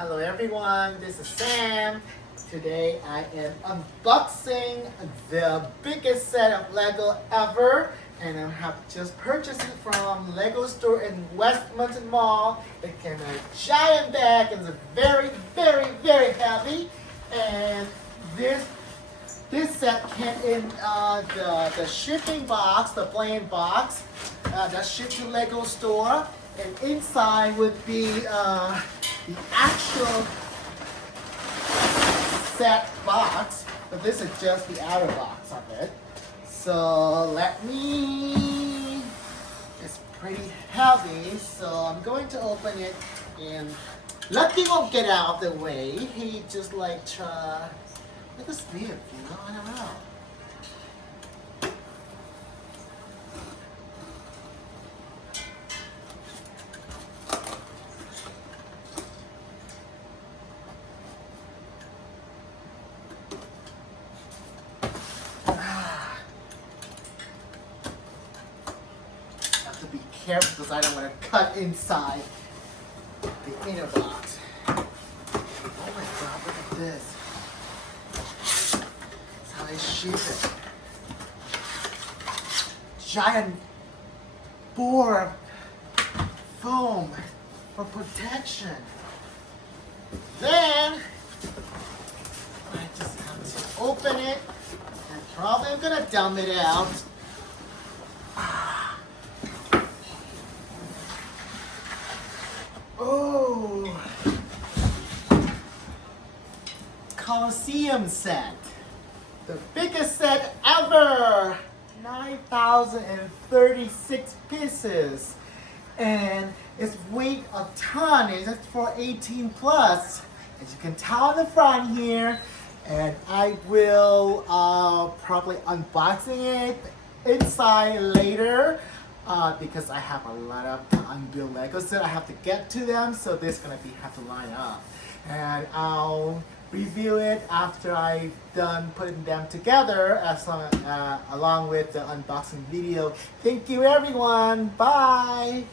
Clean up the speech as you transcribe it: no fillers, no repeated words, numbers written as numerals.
Hello everyone, this is Sam. Today I am unboxing the biggest set of Lego ever, and I have just purchased it from Lego store in Westminster Mall. It came in a giant bag and it's very heavy, and this set came in the shipping box, the plain box that shipped to Lego store, and inside would be the actual set box, but this is just the outer box of it. So it's pretty heavy, so I'm going to open it, and Lucky won't get out of the way. He just like like a sniff, I don't know. Be careful because I don't want to cut inside the inner box. Oh my god, look at this. That's how I ship it. Giant bore foam for protection. Then I just have to open it, and probably I'm gonna dump it out. Oh, Colosseum set, the biggest set ever, 9,036 pieces, and it's weighed a ton. It's for 18 plus, as you can tell on the front here, and I will probably unboxing it inside later. Because I have a lot of unbuilt Legos that I have to get to them, so this is gonna have to line up, and I'll review it after I've done putting them together, along with the unboxing video. Thank you everyone. Bye.